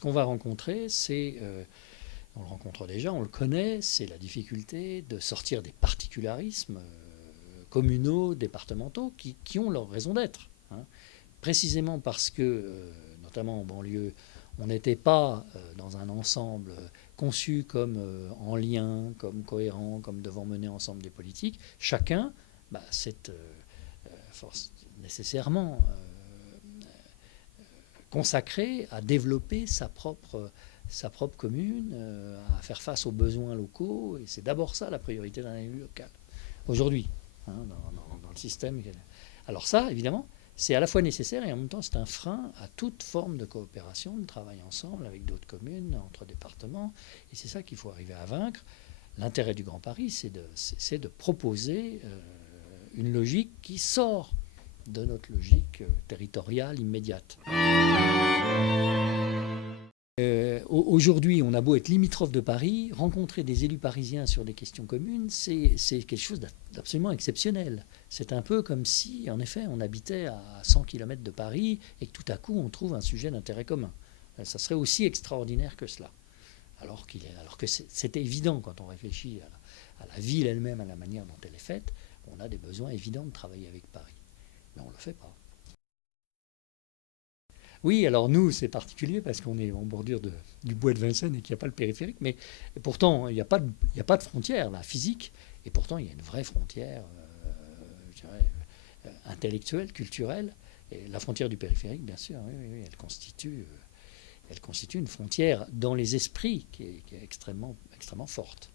ce qu'on va rencontrer, c'est, on le rencontre déjà, on le connaît, c'est la difficulté de sortir des particularismes communaux, départementaux, qui ont leur raison d'être. Hein. Précisément parce que, notamment en banlieue, on n'était pas dans un ensemble conçu comme en lien, comme cohérent, comme devant mener ensemble des politiques. Chacun s'est nécessairement consacré à développer sa propre commune, à faire face aux besoins locaux. Et c'est d'abord ça la priorité d'un élu local. Aujourd'hui, hein, dans le système. Alors ça, évidemment, c'est à la fois nécessaire et en même temps c'est un frein à toute forme de coopération, de travail ensemble avec d'autres communes, entre départements. Et c'est ça qu'il faut arriver à vaincre. L'intérêt du Grand Paris, c'est de proposer une logique qui sort de notre logique territoriale immédiate. Aujourd'hui, on a beau être limitrophe de Paris, rencontrer des élus parisiens sur des questions communes, c'est quelque chose d'absolument exceptionnel. C'est un peu comme si, en effet, on habitait à 100 km de Paris et que tout à coup, on trouve un sujet d'intérêt commun. Ça serait aussi extraordinaire que cela. Alors que c'est évident quand on réfléchit à la ville elle-même, à la manière dont elle est faite, on a des besoins évidents de travailler avec Paris. Mais on ne le fait pas. Oui, alors nous, c'est particulier parce qu'on est en bordure du bois de Vincennes et qu'il n'y a pas le périphérique. Mais pourtant, il n'y a pas de frontière là, physique. Et pourtant, il y a une vraie frontière je dirais, intellectuelle, culturelle. Et la frontière du périphérique, bien sûr, oui, elle constitue une frontière dans les esprits qui est extrêmement, extrêmement forte.